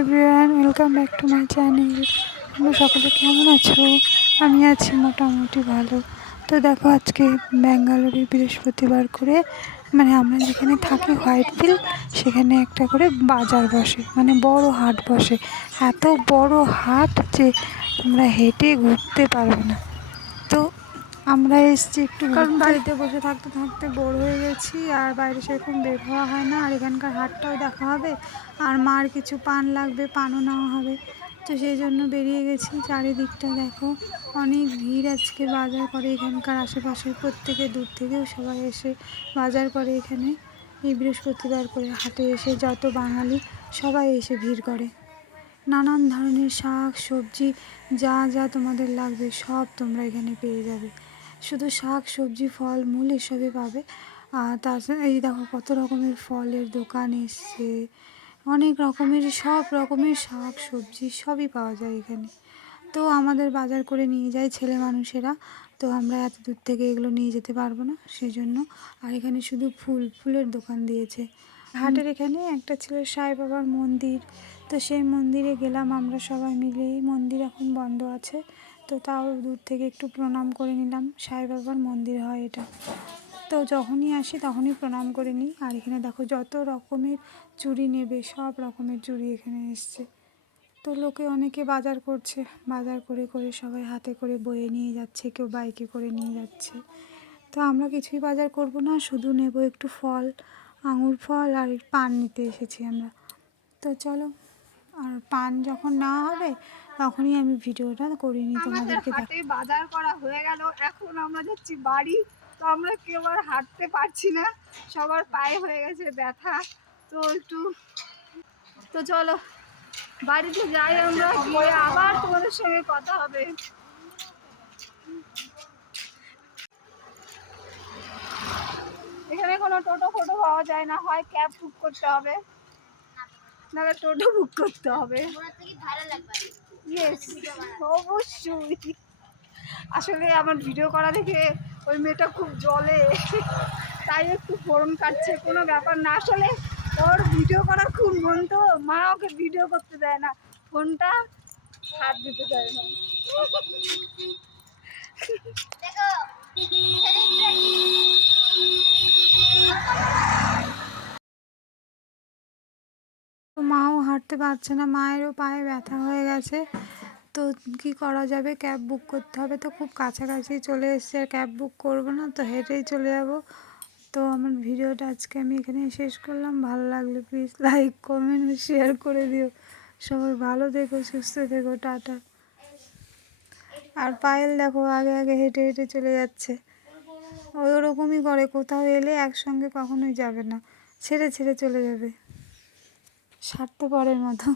Everyone, welcome back to my channel. তোমরা সকলে কেমন আছো? আমি আছি মোটামুটি ভালো। তো দেখো, আজকে ব্যাঙ্গালোরে বৃহস্পতিবার করে আমরা যেখানে থাকি হোয়াইট ফিল্ড, সেখানে একটা করে বাজার বসে, বড় হাট বসে। এত বড় হাট যে তোমরা হেঁটে ঘুরতে পারবে না। তো আমরা এসেছি একটু, কারণ বাড়িতে বসে থাকতে থাকতে বোর হয়ে গেছি, আর বাইরে সেরকম বের হওয়া হয় না। আর এখানকার হাটটাও দেখা হবে, আর মার কিছু পান লাগবে, পানও নেওয়া হবে। তো সেই জন্য বেরিয়ে গেছি। চারিদিকটা দেখো, অনেক ভিড় আজকে বাজার করে। এখানকার আশেপাশের প্রত্যেকে, দূর থেকেও সবাই এসে বাজার করে এখানে। এই বৃহস্পতিবার করে হাটে এসে যত বাঙালি সবাই এসে ভিড় করে। নানান ধরনের শাক সবজি, যা যা তোমাদের লাগবে সব তোমরা এখানে পেয়ে যাবে। শুধু শাক সবজি ফল মূল এসবই পাবে। আর তাছাড়া এই দেখো, কত রকমের ফলের দোকান এসছে, অনেক রকমের, সব রকমের শাক সবজি সবই পাওয়া যায় এখানে। তো আমাদের বাজার করে নিয়ে যায় ছেলে মানুষেরা, তো আমরা এত দূর থেকে এগুলো নিয়ে যেতে পারবো না, সেই জন্য। আর এখানে শুধু ফুলের দোকান দিয়েছে। হাটের এখানে একটা ছিল সাই বাবার মন্দির, তো সেই মন্দিরে গেলাম আমরা সবাই মিলে। মন্দির এখন বন্ধ আছে, তো তাও দূর থেকে একটু প্রণাম করে নিলাম। সাই বাবার মন্দির হয় এটা, তো যখনই আসি তখনই প্রণাম করে নিই। আর এখানে দেখো, যত রকমের চুড়ি নেবে সব রকমের চুড়ি এখানে এসছে। তো লোকে অনেকে বাজার করছে, বাজার করে করে সবাই হাতে করে বয়ে নিয়ে যাচ্ছে, কেউ বাইকে করে নিয়ে যাচ্ছে। তো আমরা কিছুই বাজার করব না, শুধু নেব একটু ফল, আঙুর ফল আর পান নিতে এসেছি আমরা। তো চলো, আর পান যখন নেওয়া হবে তখনই আমি ভিডিওটা করিনি তোমাদেরকে। হাটে বাজার করা হয়ে গেল, এখন আমরা যাচ্ছি বাড়ি। তো আমরা কেউ আর হাঁটতে পারছি না, সবার পায়ে হয়ে গেছে ব্যথা। তো চলো বাড়িতে যাই, আমরা গিয়ে আবার তোমাদের সঙ্গে কথা হবে। এখানে কোনো টোটো ফোটো পাওয়া যায় না, হয় ক্যাব বুক করতে হবে, নাহলে টোটো বুক করতে হবে। ইয়েস, অবশ্যই। আসলে আমার ভিডিও করা দেখে ওই মেয়েটা খুব জ্বলে, তাই একটু ফোরন কাটছে, কোনো ব্যাপার না। আসলে ওর ভিডিও করার খুব মন, তো মা ওকে ভিডিও করতে দেয় না, ফোনটা হাত দিতে দেয় না। তো মাও হাঁটতে পারছে না, মায়েরও পায়ে ব্যথা হয়ে গেছে। তো কি করা যাবে, ক্যাব বুক করতে হবে। তো খুব কাছাকাছি চলে এসছে, আর ক্যাব বুক করবো না, তো হেঁটেই চলে যাব। তো আমার ভিডিওটা আজকে আমি এখানে শেষ করলাম। ভালো লাগলে প্লিজ লাইক কমেন্ট শেয়ার করে দিও। সবাই ভালো থেকো, সুস্থ থেকো, টাটা। আর পায়েল দেখো, আগে আগে হেঁটে হেঁটে চলে যাচ্ছে। ওই ওরকমই করে, কোথাও এলে একসঙ্গে কখনোই যাবে না, ছেড়ে ছেড়ে চলে যাবে, স্বার্থপরের মতো।